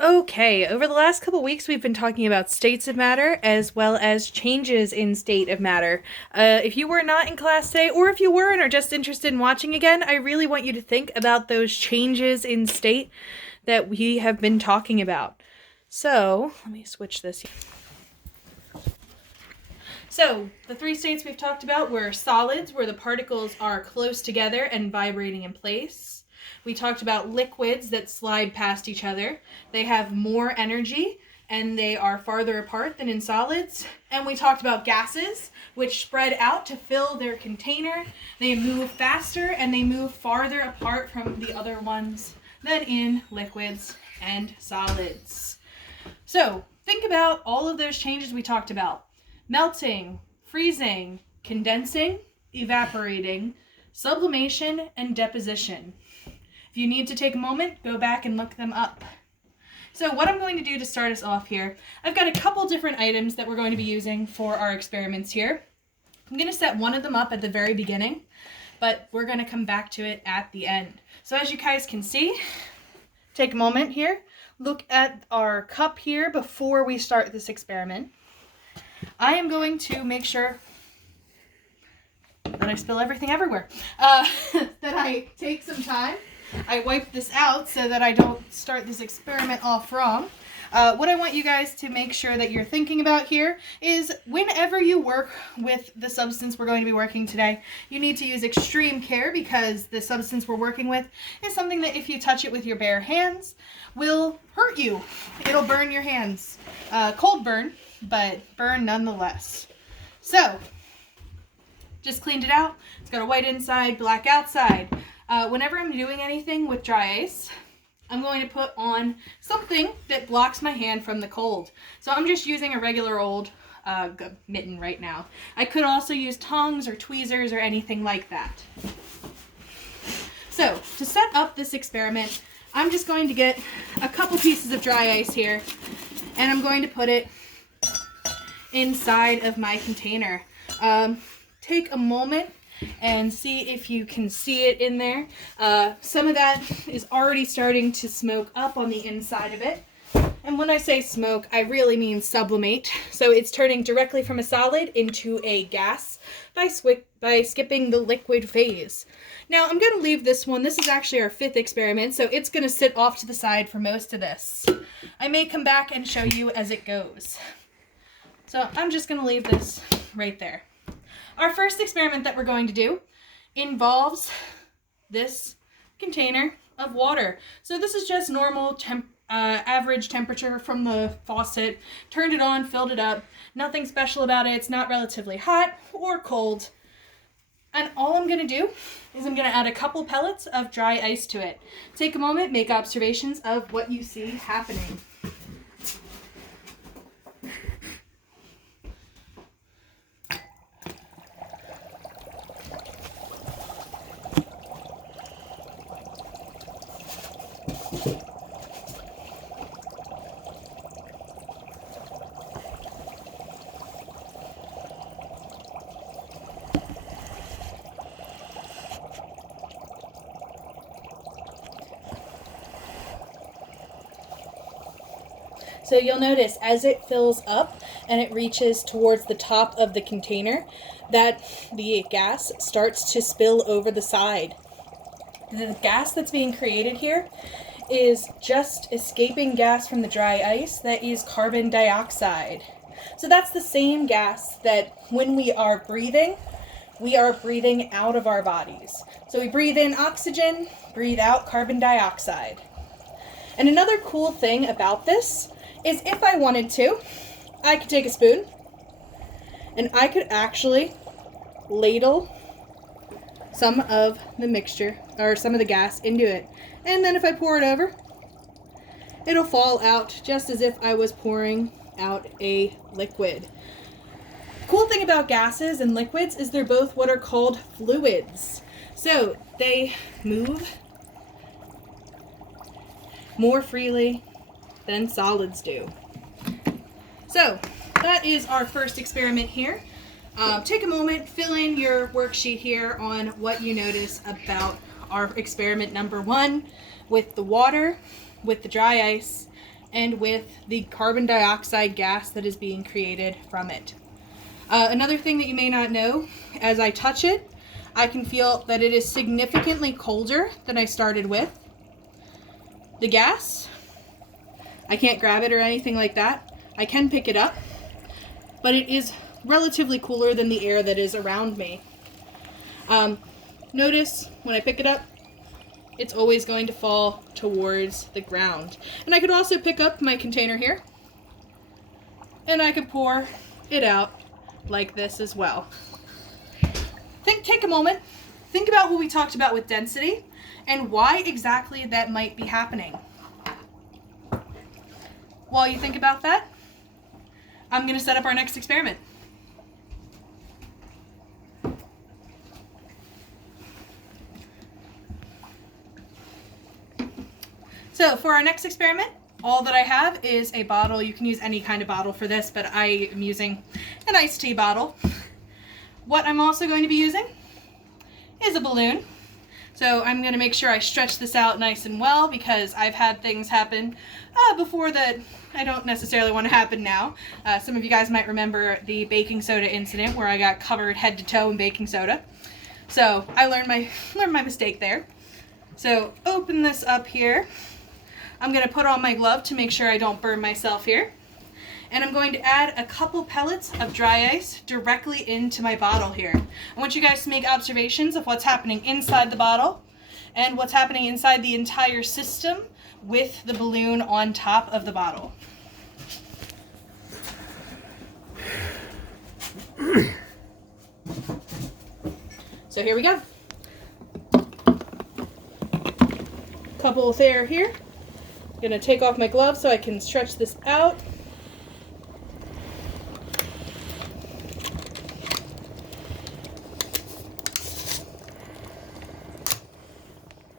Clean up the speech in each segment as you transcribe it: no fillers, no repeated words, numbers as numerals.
Okay, over the last couple weeks, we've been talking about states of matter as well as changes in state of matter. If you were not in class today, or if you were and are just interested in watching again, I really want you to think about those changes in state that we have been talking about. So, let me switch this. So, the three states we've talked about were solids, where the particles are close together and vibrating in place. We talked about liquids that slide past each other. They have more energy and they are farther apart than in solids. And we talked about gases, which spread out to fill their container. They move faster and they move farther apart from the other ones than in liquids and solids. So, think about all of those changes we talked about. Melting, freezing, condensing, evaporating, sublimation, and deposition. If you need to take a moment, go back and look them up. So what I'm going to do to start us off here, I've got a couple different items that we're going to be using for our experiments here. I'm going to set one of them up at the very beginning, but we're going to come back to it at the end. So as you guys can see, take a moment here, look at our cup here before we start this experiment. I am going to make sure that I spill everything everywhere, that I take some time. I wipe this out so that I don't start this experiment off wrong. What I want you guys to make sure that you're thinking about here is whenever you work with the substance we're going to be working today, you need to use extreme care because the substance we're working with is something that if you touch it with your bare hands will hurt you. It'll burn your hands. Cold burn, but burn nonetheless. So, just cleaned it out. It's got a white inside, black outside. Whenever I'm doing anything with dry ice, I'm going to put on something that blocks my hand from the cold. So I'm just using a regular old mitten right now. I could also use tongs or tweezers or anything like that. So to set up this experiment, I'm just going to get a couple pieces of dry ice here, and I'm going to put it inside of my container. Take a moment and see if you can see it in there. Some of that is already starting to smoke up on the inside of it. And when I say smoke, I really mean sublimate. So it's turning directly from a solid into a gas by skipping the liquid phase. Now I'm going to leave this one. This is actually our fifth experiment, so it's going to sit off to the side for most of this. I may come back and show you as it goes. So I'm just going to leave this right there. Our first experiment that we're going to do involves this container of water. So this is just normal average temperature from the faucet. Turned it on, filled it up. Nothing special about it. It's not relatively hot or cold. And all I'm going to do is I'm going to add a couple pellets of dry ice to it. Take a moment, make observations of what you see happening. So you'll notice as it fills up and it reaches towards the top of the container that the gas starts to spill over the side. The gas that's being created here is just escaping gas from the dry ice that is carbon dioxide. So that's the same gas that when we are breathing out of our bodies. So we breathe in oxygen, breathe out carbon dioxide. And another cool thing about this is if I wanted to, I could take a spoon and I could actually ladle some of the mixture or some of the gas into it. And then if I pour it over, it'll fall out just as if I was pouring out a liquid. Cool thing about gases and liquids is they're both what are called fluids. So they move more freely than solids do. So that is our first experiment here. Take a moment, fill in your worksheet here on what you notice about our experiment number 1 with the water, with the dry ice, and with the carbon dioxide gas that is being created from it. Another thing that you may not know, as I touch it, I can feel that it is significantly colder than I started with. The gas, I can't grab it or anything like that. I can pick it up, but it is relatively cooler than the air that is around me. Notice when I pick it up, it's always going to fall towards the ground. And I could also pick up my container here, and I could pour it out like this as well. Take a moment, think about what we talked about with density and why exactly that might be happening. While you think about that, I'm going to set up our next experiment. So for our next experiment, all that I have is a bottle. You can use any kind of bottle for this, but I am using an iced tea bottle. What I'm also going to be using is a balloon. So I'm going to make sure I stretch this out nice and well, because I've had things happen before that I don't necessarily want to happen now. Some of you guys might remember the baking soda incident where I got covered head to toe in baking soda. So I learned my mistake there. So open this up here. I'm going to put on my glove to make sure I don't burn myself here. And I'm going to add a couple pellets of dry ice directly into my bottle here. I want you guys to make observations of what's happening inside the bottle and what's happening inside the entire system with the balloon on top of the bottle. So here we go. Couple of air here. I'm going to take off my glove so I can stretch this out.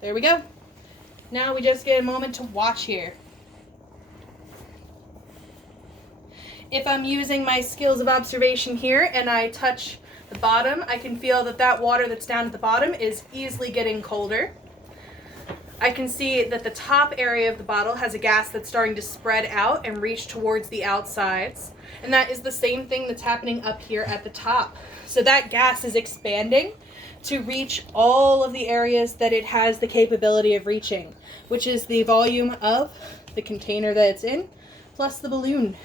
There we go. Now we just get a moment to watch here. If I'm using my skills of observation here and I touch the bottom, I can feel that that water that's down at the bottom is easily getting colder. I can see that the top area of the bottle has a gas that's starting to spread out and reach towards the outsides. And that is the same thing that's happening up here at the top. So that gas is expanding to reach all of the areas that it has the capability of reaching, which is the volume of the container that it's in, plus the balloon.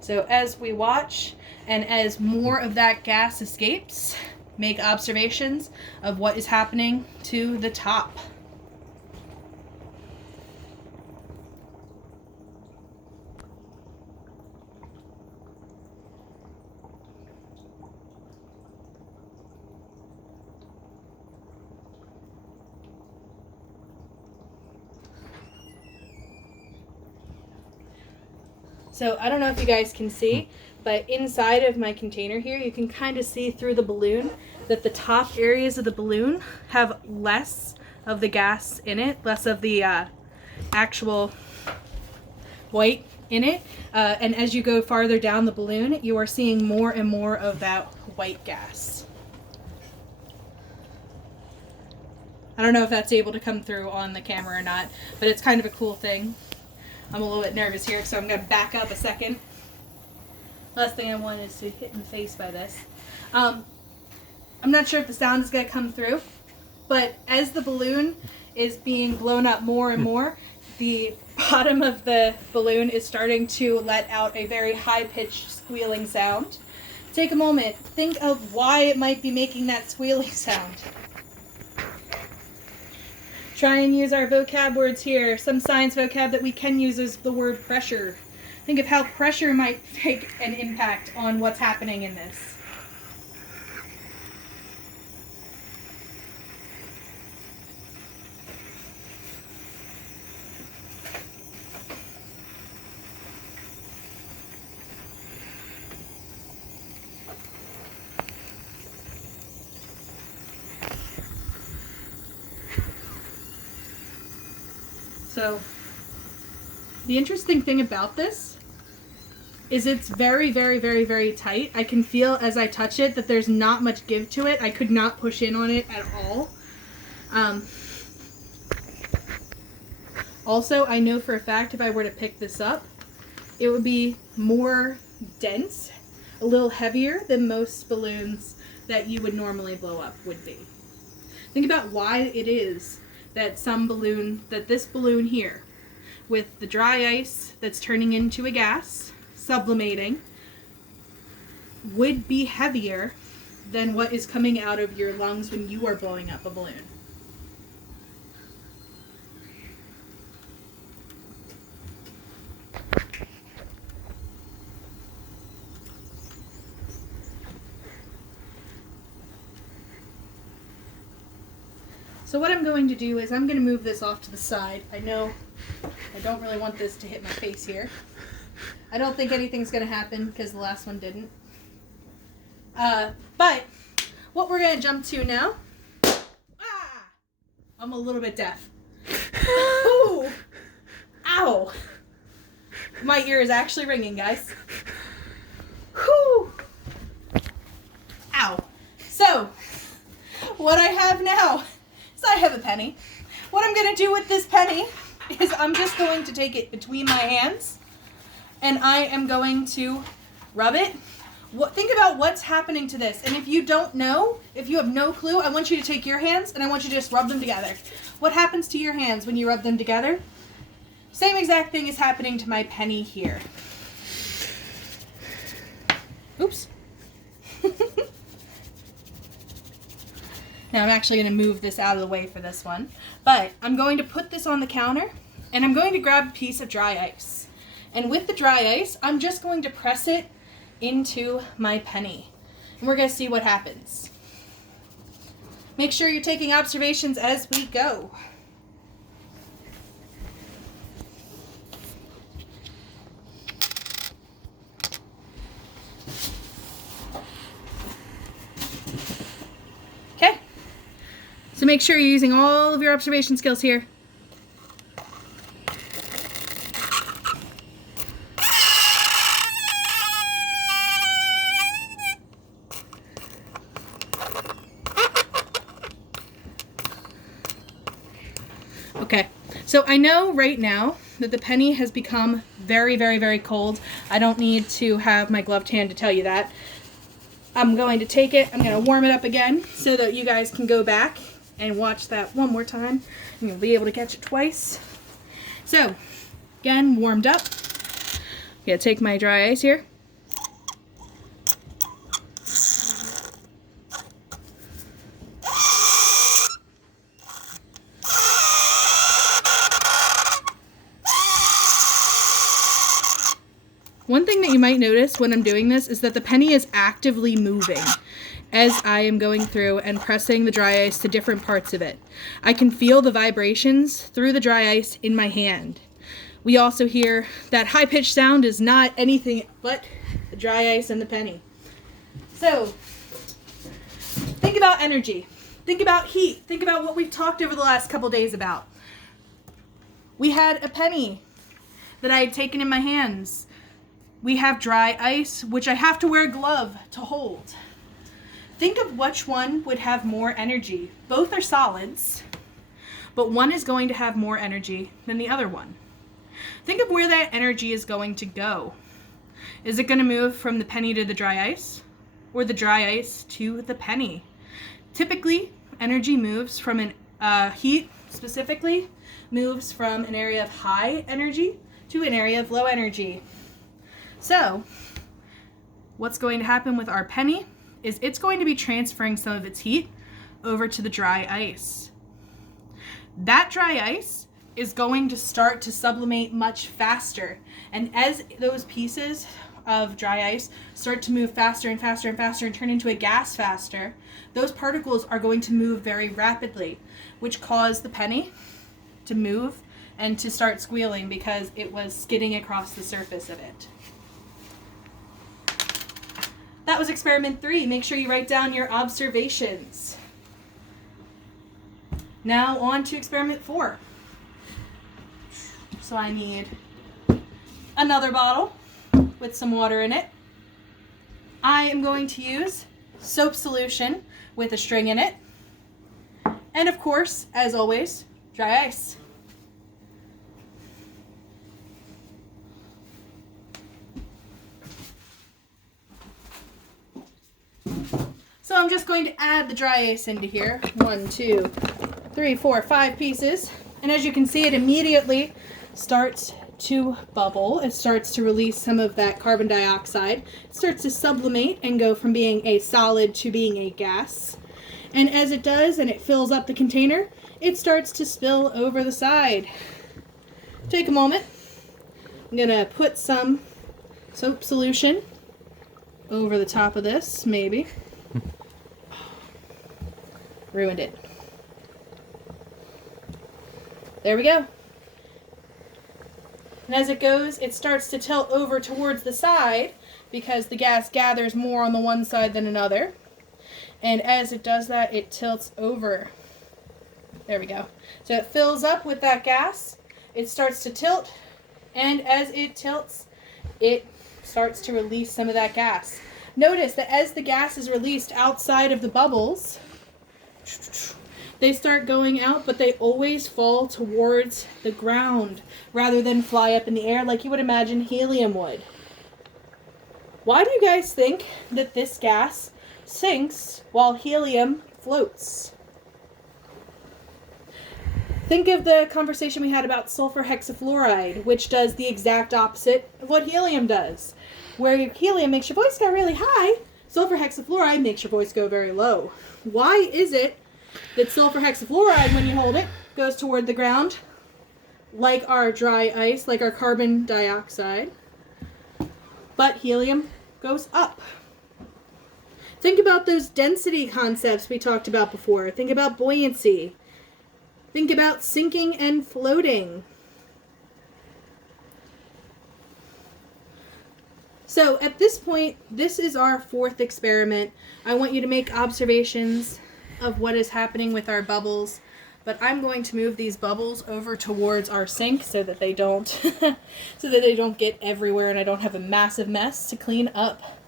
So as we watch, and as more of that gas escapes, make observations of what is happening to the top. So I don't know if you guys can see, but inside of my container here, you can kind of see through the balloon that the top areas of the balloon have less of the gas in it, less of the actual white in it. And as you go farther down the balloon, you are seeing more and more of that white gas. I don't know if that's able to come through on the camera or not, but it's kind of a cool thing. I'm a little bit nervous here, so I'm going to back up a second. Last thing I want is to hit in the face by this. I'm not sure if the sound is going to come through, but as the balloon is being blown up more and more, the bottom of the balloon is starting to let out a very high-pitched squealing sound. Take a moment. Think of why it might be making that squealing sound. Try and use our vocab words here. Some science vocab that we can use is the word pressure. Think of how pressure might take an impact on what's happening in this. So, the interesting thing about this is it's very, very, very, very tight. I can feel as I touch it that there's not much give to it. I could not push in on it at all. Also, I know for a fact if I were to pick this up, it would be more dense, a little heavier than most balloons that you would normally blow up would be. Think about why it is that this balloon here, with the dry ice that's turning into a gas, sublimating, would be heavier than what is coming out of your lungs when you are blowing up a balloon. So what I'm going to do is I'm going to move this off to the side. I know I don't really want this to hit my face here. I don't think anything's going to happen because the last one didn't. But what we're going to jump to now. I'm a little bit deaf. Ooh. Ow. My ear is actually ringing, guys. Whew. Ow. So, what I have now is I have a penny. What I'm going to do with this penny is I'm just going to take it between my hands and I am going to rub it. Think about what's happening to this. And if you don't know, if you have no clue, I want you to take your hands and I want you to just rub them together. What happens to your hands when you rub them together? Same exact thing is happening to my penny here. Oops. Now I'm actually going to move this out of the way for this one. But I'm going to put this on the counter and I'm going to grab a piece of dry ice. And with the dry ice, I'm just going to press it into my penny. And we're going to see what happens. Make sure you're taking observations as we go. Okay. So make sure you're using all of your observation skills here. Okay, so I know right now that the penny has become very, very, very cold. I don't need to have my gloved hand to tell you that. I'm going to take it, I'm going to warm it up again so that you guys can go back and watch that one more time. And you'll be able to catch it twice. So, again, warmed up. I'm going to take my dry ice here. One thing that you might notice when I'm doing this is that the penny is actively moving as I am going through and pressing the dry ice to different parts of it. I can feel the vibrations through the dry ice in my hand. We also hear that high-pitched sound is not anything but the dry ice and the penny. So, think about energy. Think about heat. Think about what we've talked over the last couple days about. We had a penny that I had taken in my hands. We have dry ice, which I have to wear a glove to hold. Think of which one would have more energy. Both are solids, but one is going to have more energy than the other one. Think of where that energy is going to go. Is it going to move from the penny to the dry ice, or the dry ice to the penny? Typically, energy moves from heat specifically, moves from an area of high energy to an area of low energy. So, what's going to happen with our penny is it's going to be transferring some of its heat over to the dry ice. That dry ice is going to start to sublimate much faster. And as those pieces of dry ice start to move faster and faster and faster and turn into a gas faster, those particles are going to move very rapidly, which cause the penny to move and to start squealing because it was skidding across the surface of it. That was experiment 3. Make sure you write down your observations. Now on to experiment 4. So I need another bottle with some water in it. I am going to use soap solution with a string in it. And And of course, as always, dry ice. So I'm just going to add the dry ice into here. 1, 2, 3, 4, 5 pieces. And as you can see, it immediately starts to bubble. It starts to release some of that carbon dioxide. It starts to sublimate and go from being a solid to being a gas. And as it does and it fills up the container, it starts to spill over the side. Take a moment. I'm going to put some soap solution over the top of this, maybe. Ruined it. There we go. And as it goes, it starts to tilt over towards the side because the gas gathers more on the one side than another. And as it does that, it tilts over. There we go. So it fills up with that gas. It starts to tilt. And as it tilts, it starts to release some of that gas. Notice that as the gas is released outside of the bubbles, they start going out, but they always fall towards the ground rather than fly up in the air like you would imagine helium would. Why do you guys think that this gas sinks while helium floats? Think of the conversation we had about sulfur hexafluoride, which does the exact opposite of what helium does. Where helium makes your voice go really high, sulfur hexafluoride makes your voice go very low. Why is it that sulfur hexafluoride, when you hold it, goes toward the ground like our dry ice, like our carbon dioxide, but helium goes up? Think about those density concepts we talked about before. Think about buoyancy. Think about sinking and floating. So at this point, this is our 4th experiment. I want you to make observations of what is happening with our bubbles, but I'm going to move these bubbles over towards our sink so that they don't get everywhere and I don't have a massive mess to clean up.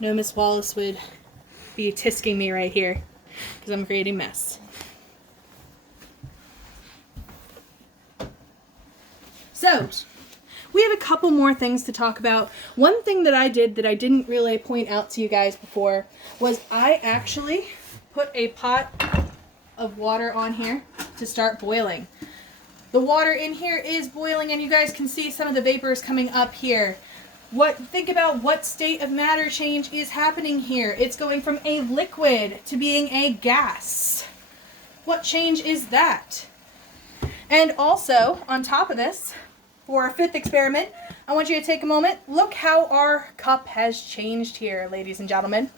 No, Miss Wallace would be tisking me right here because I'm creating a mess. So, we have a couple more things to talk about. One thing that I did that I didn't really point out to you guys before was I actually put a pot of water on here to start boiling. The water in here is boiling and you guys can see some of the vapors coming up here. Think about what state of matter change is happening here. It's going from a liquid to being a gas. What change is that? And also, on top of this, for our 5th experiment, I want you to take a moment. Look how our cup has changed here, ladies and gentlemen.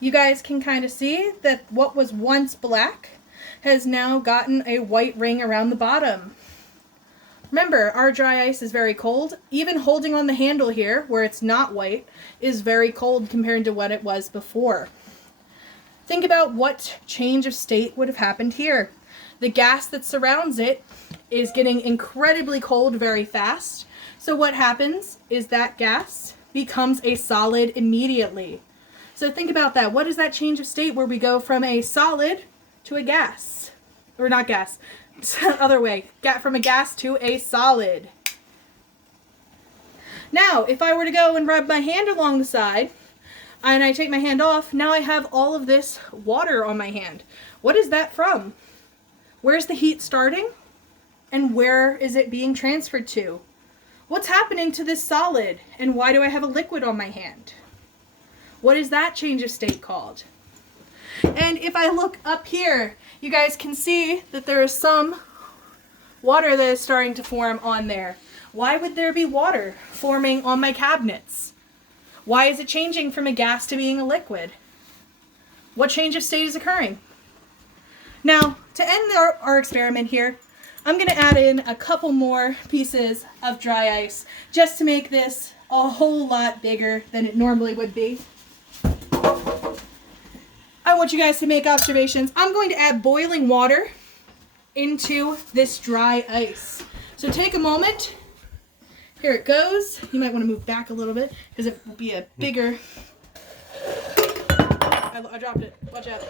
You guys can kind of see that what was once black has now gotten a white ring around the bottom. Remember, our dry ice is very cold. Even holding on the handle here, where it's not white, is very cold compared to what it was before. Think about what change of state would have happened here. The gas that surrounds it is getting incredibly cold very fast. So what happens is that gas becomes a solid immediately. So think about that. What is that change of state where we go from a solid to a gas? Or not gas, other way. From a gas to a solid. Now, if I were to go and rub my hand along the side, and I take my hand off, now I have all of this water on my hand. What is that from? Where's the heat starting? And where is it being transferred to? What's happening to this solid? And why do I have a liquid on my hand? What is that change of state called? And if I look up here, you guys can see that there is some water that is starting to form on there. Why would there be water forming on my cabinets? Why is it changing from a gas to being a liquid? What change of state is occurring? Now, to end our experiment here, I'm going to add in a couple more pieces of dry ice just to make this a whole lot bigger than it normally would be. I want you guys to make observations. I'm going to add boiling water into this dry ice. So take a moment. Here it goes. You might want to move back a little bit because it will be a bigger... I dropped it. Watch out.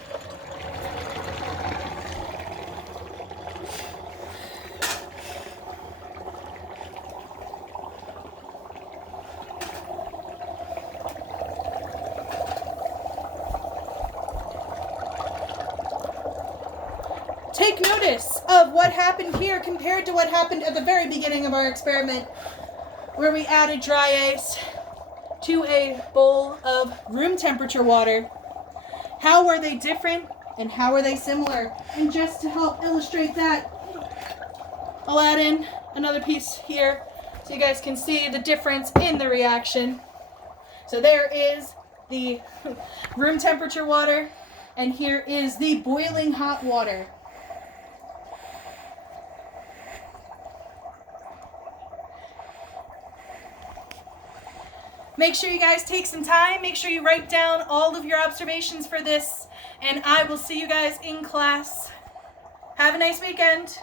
take notice of what happened here compared to what happened at the very beginning of our experiment, where we added dry ice to a bowl of room temperature water. How are they different and how are they similar? And just to help illustrate that, I'll add in another piece here so you guys can see the difference in the reaction. So there is the room temperature water, and here is the boiling hot water. Make sure you guys take some time. Make sure you write down all of your observations for this, and I will see you guys in class. Have a nice weekend.